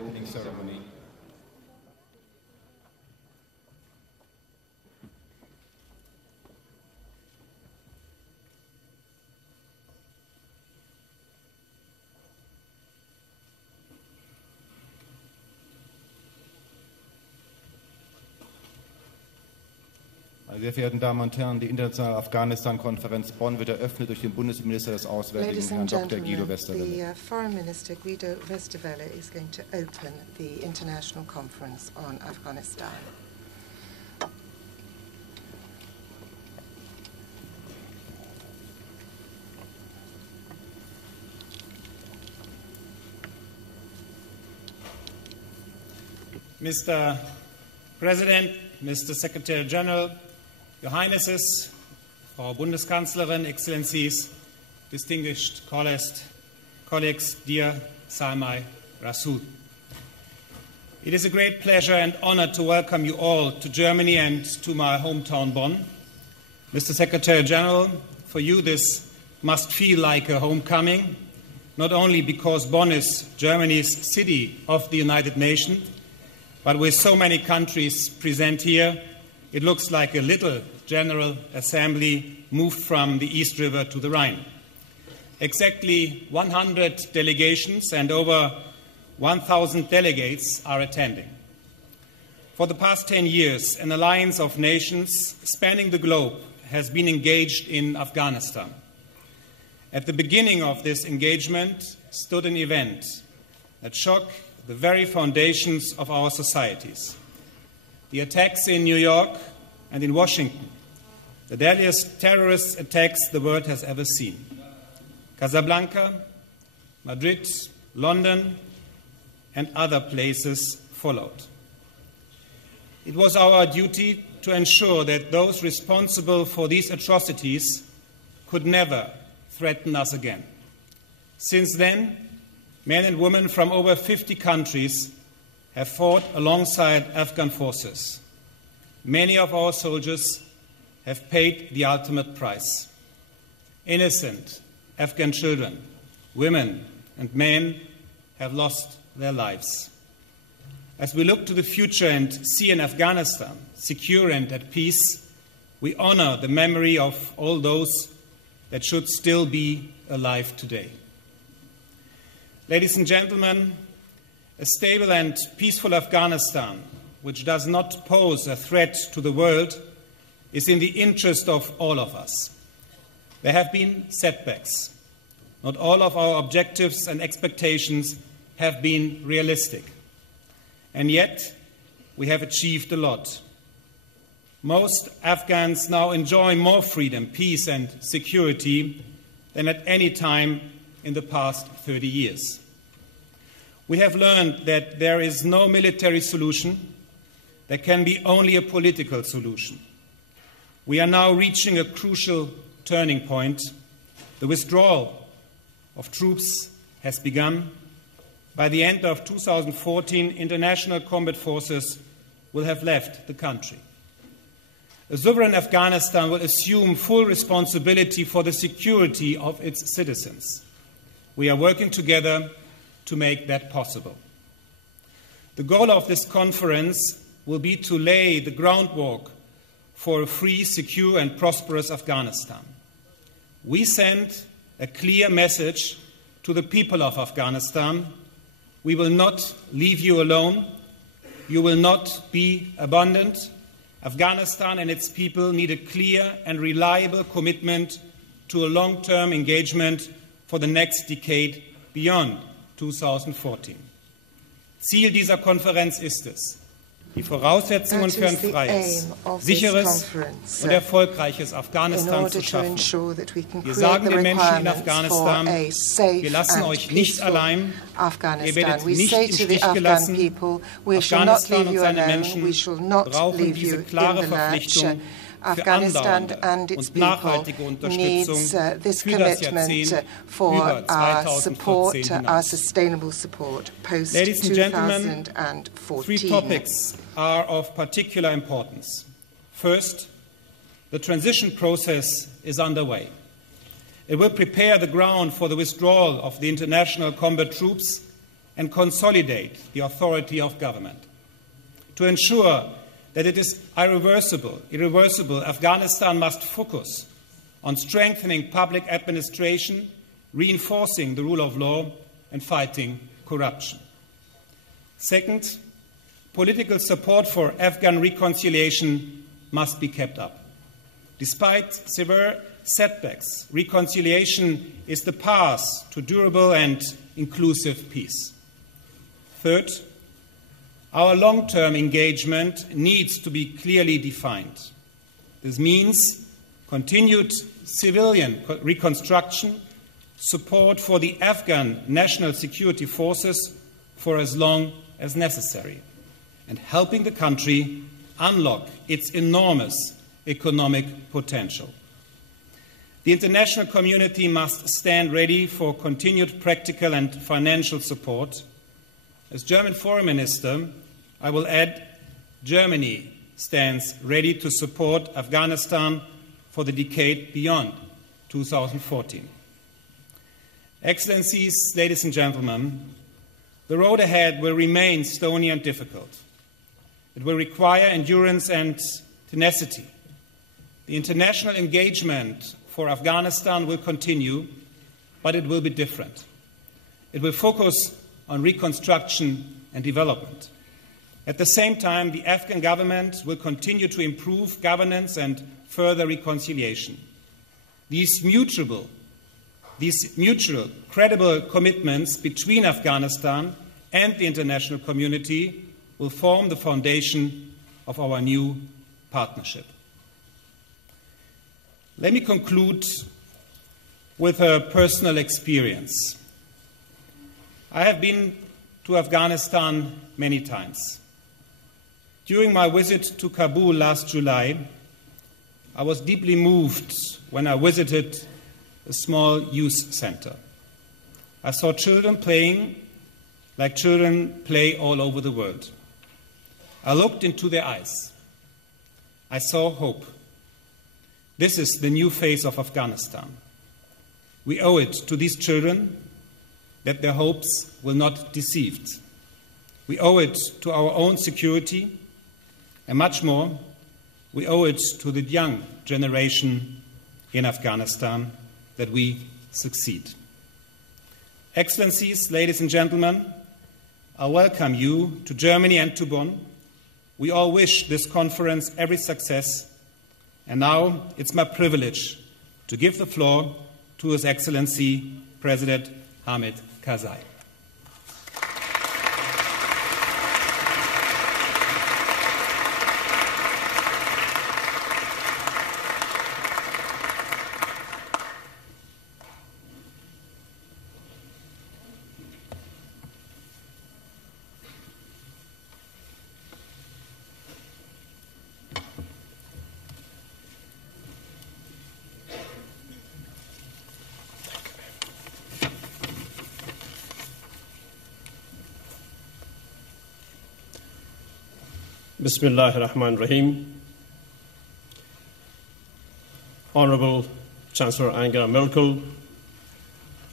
opening ceremony. Meine sehr verehrten Damen und Herren, die internationale Afghanistan-Konferenz Bonn wird eröffnet durch den Bundesminister des Auswärtigen, Herrn Dr. Guido Westerwelle. The Foreign Minister Guido Westerwelle is going to open the International Conference on Afghanistan. Mr. President, Mr. Secretary General, Your Highnesses, Frau Bundeskanzlerin, Excellencies, distinguished colleagues, dear Salmai Rasool. It is a great pleasure and honor to welcome you all to Germany and to my hometown Bonn. Mr. Secretary General, for you this must feel like a homecoming, not only because Bonn is Germany's city of the United Nations, but with so many countries present here, it looks like a little General Assembly moved from the East River to the Rhine. Exactly 100 delegations and over 1,000 delegates are attending. For the past 10 years, an alliance of nations spanning the globe has been engaged in Afghanistan. At the beginning of this engagement stood an event that shocked the very foundations of our societies. The attacks in New York and in Washington, the deadliest terrorist attacks the world has ever seen. Casablanca, Madrid, London, and other places followed. It was our duty to ensure that those responsible for these atrocities could never threaten us again. Since then, men and women from over 50 countries have fought alongside Afghan forces. Many of our soldiers have paid the ultimate price. Innocent Afghan children, women, and men have lost their lives. As we look to the future and see an Afghanistan secure and at peace, we honor the memory of all those that should still be alive today. Ladies and gentlemen, a stable and peaceful Afghanistan, which does not pose a threat to the world, is in the interest of all of us. There have been setbacks. Not all of our objectives and expectations have been realistic. And yet, we have achieved a lot. Most Afghans now enjoy more freedom, peace, and security than at any time in the past 30 years. We have learned that there is no military solution. There can be only a political solution. We are now reaching a crucial turning point. The withdrawal of troops has begun. By the end of 2014, international combat forces will have left the country. A sovereign Afghanistan will assume full responsibility for the security of its citizens. We are working together to make that possible. The goal of this conference will be to lay the groundwork for a free, secure, and prosperous Afghanistan. We send a clear message to the people of Afghanistan. We will not leave you alone. You will not be abandoned. Afghanistan and its people need a clear and reliable commitment to a long-term engagement for the next decade beyond 2014. Ziel dieser Konferenz ist es, die Voraussetzungen für ein freies, sicheres und erfolgreiches Afghanistan zu schaffen. Wir sagen den Menschen in Afghanistan, wir lassen euch nicht allein, ihr werdet nicht im Stich gelassen. Afghanistan und seine Menschen brauchen diese klare Verpflichtung für andauernde und nachhaltige Unterstützung für das Jahrzehnt über 2014 hinaus. Ladies and gentlemen, 3 topics are of particular importance. First, the transition process is underway. It will prepare the ground for the withdrawal of the international combat troops and consolidate the authority of government. To ensure that it is irreversible, Afghanistan must focus on strengthening public administration, reinforcing the rule of law, and fighting corruption. Second, political support for Afghan reconciliation must be kept up. Despite severe setbacks, reconciliation is the path to durable and inclusive peace. Third, our long-term engagement needs to be clearly defined. This means continued civilian reconstruction, support for the Afghan national security forces for as long as necessary, and helping the country unlock its enormous economic potential. The international community must stand ready for continued practical and financial support. As German Foreign Minister, I will add, Germany stands ready to support Afghanistan for the decade beyond 2014. Excellencies, ladies and gentlemen, the road ahead will remain stony and difficult. It will require endurance and tenacity. The international engagement for Afghanistan will continue, but it will be different. It will focus on reconstruction and development. At the same time, the Afghan government will continue to improve governance and further reconciliation. These mutual, credible commitments between Afghanistan and the international community will form the foundation of our new partnership. Let me conclude with a personal experience. I have been to Afghanistan many times. During my visit to Kabul last July, I was deeply moved when I visited a small youth center. I saw children playing like children play all over the world. I looked into their eyes. I saw hope. This is the new face of Afghanistan. We owe it to these children that their hopes will not be deceived. We owe it to our own security, and much more, we owe it to the young generation in Afghanistan that we succeed. Excellencies, ladies and gentlemen, I welcome you to Germany and to Bonn. We all wish this conference every success. And now it's my privilege to give the floor to His Excellency President Hamid Karzai. Bismillahir Rahmanir Rahim. Honorable Chancellor Angela Merkel,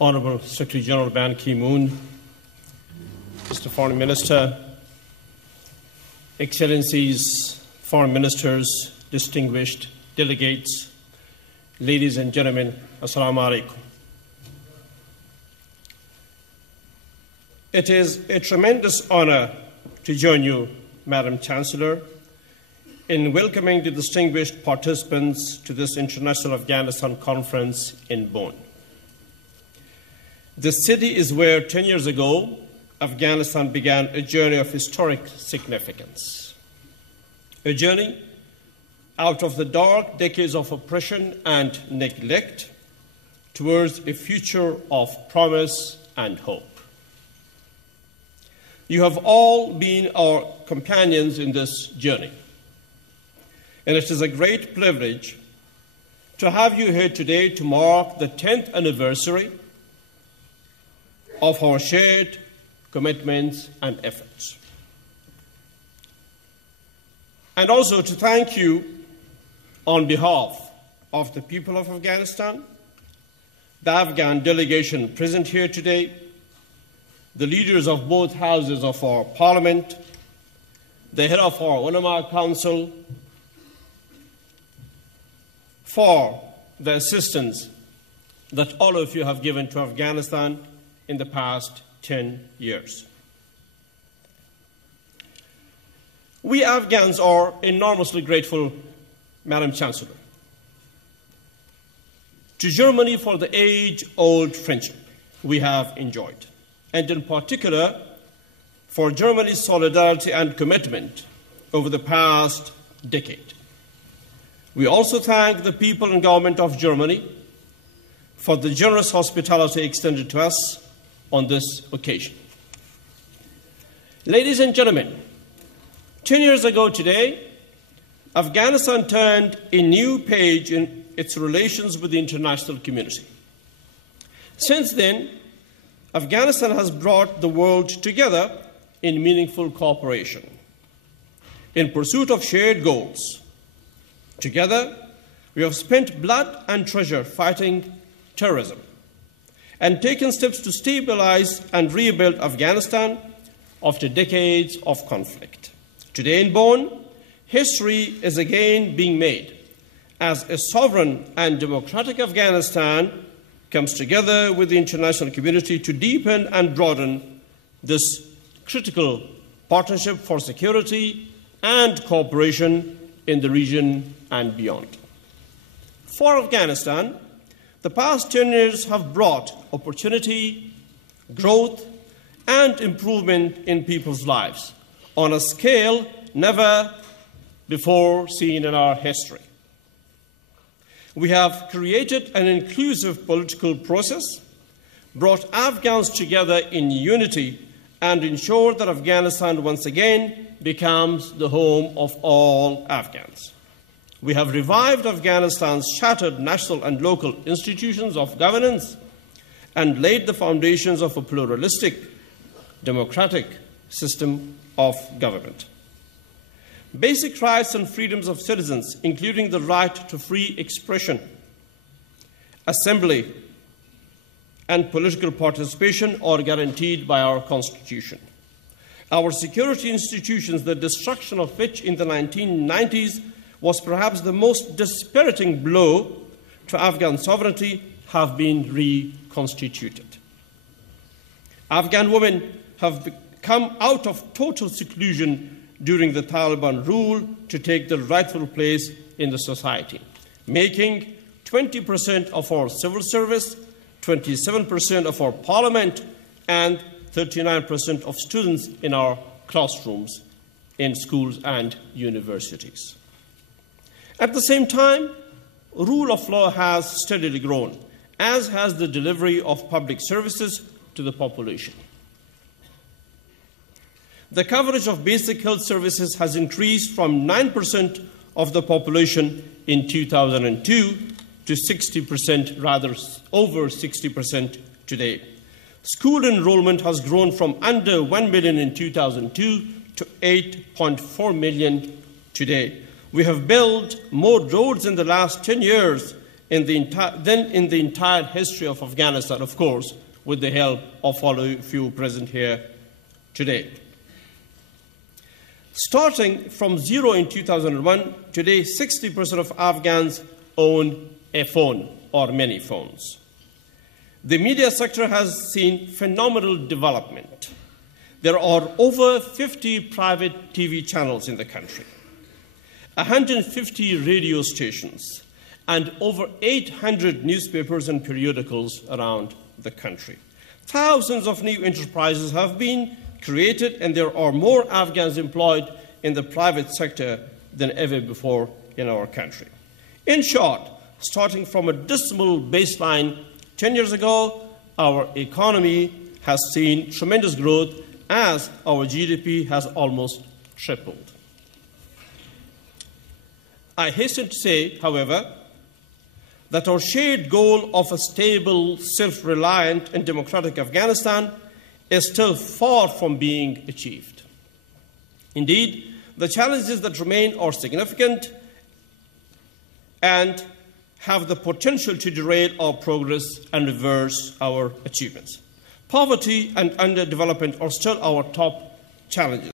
Honorable Secretary General Ban Ki-moon, Mr. Foreign Minister, Excellencies, Foreign Ministers, distinguished delegates, ladies and gentlemen, Assalamu alaikum. It is a tremendous honor to join you, Madam Chancellor, in welcoming the distinguished participants to this International Afghanistan Conference in Bonn. This city is where 10 years ago, Afghanistan began a journey of historic significance. A journey out of the dark decades of oppression and neglect towards a future of promise and hope. You have all been our companions in this journey, and it is a great privilege to have you here today to mark the 10th anniversary of our shared commitments and efforts. And also to thank you on behalf of the people of Afghanistan, the Afghan delegation present here today, the leaders of both houses of our parliament, the head of our Ulama Council, for the assistance that all of you have given to Afghanistan in the past 10 years. We Afghans are enormously grateful, Madam Chancellor, to Germany for the age-old friendship we have enjoyed, and in particular for Germany's solidarity and commitment over the past decade. We also thank the people and government of Germany for the generous hospitality extended to us on this occasion. Ladies and gentlemen, 10 years ago today, Afghanistan turned a new page in its relations with the international community. Since then, Afghanistan has brought the world together in meaningful cooperation, in pursuit of shared goals. Together, we have spent blood and treasure fighting terrorism and taken steps to stabilize and rebuild Afghanistan after decades of conflict. Today in Bonn, history is again being made as a sovereign and democratic Afghanistan comes together with the international community to deepen and broaden this critical partnership for security and cooperation in the region and beyond. For Afghanistan, the past 10 years have brought opportunity, growth, and improvement in people's lives on a scale never before seen in our history. We have created an inclusive political process, brought Afghans together in unity, and ensured that Afghanistan once again becomes the home of all Afghans. We have revived Afghanistan's shattered national and local institutions of governance and laid the foundations of a pluralistic, democratic system of government. Basic rights and freedoms of citizens, including the right to free expression, assembly, and political participation, are guaranteed by our Constitution. Our security institutions, the destruction of which in the 1990s was perhaps the most dispiriting blow to Afghan sovereignty, have been reconstituted. Afghan women have come out of total seclusion during the Taliban rule to take their rightful place in the society, making 20% of our civil service, 27% of our parliament, and 39% of students in our classrooms in schools and universities. At the same time, rule of law has steadily grown, as has the delivery of public services to the population. The coverage of basic health services has increased from 9% of the population in 2002 to 60%, rather over 60% today. School enrollment has grown from under 1 million in 2002 to 8.4 million today. We have built more roads in the last 10 years than in the entire history of Afghanistan, of course, with the help of all of you present here today. Starting from zero in 2001, today 60% of Afghans own a phone or many phones. The media sector has seen phenomenal development. There are over 50 private TV channels in the country, 150 radio stations, and over 800 newspapers and periodicals around the country. Thousands of new enterprises have been created, and there are more Afghans employed in the private sector than ever before in our country. In short, starting from a dismal baseline 10 years ago, our economy has seen tremendous growth as our GDP has almost tripled. I hasten to say, however, that our shared goal of a stable, self-reliant, and democratic Afghanistan is still far from being achieved. Indeed, the challenges that remain are significant and have the potential to derail our progress and reverse our achievements. Poverty and underdevelopment are still our top challenges.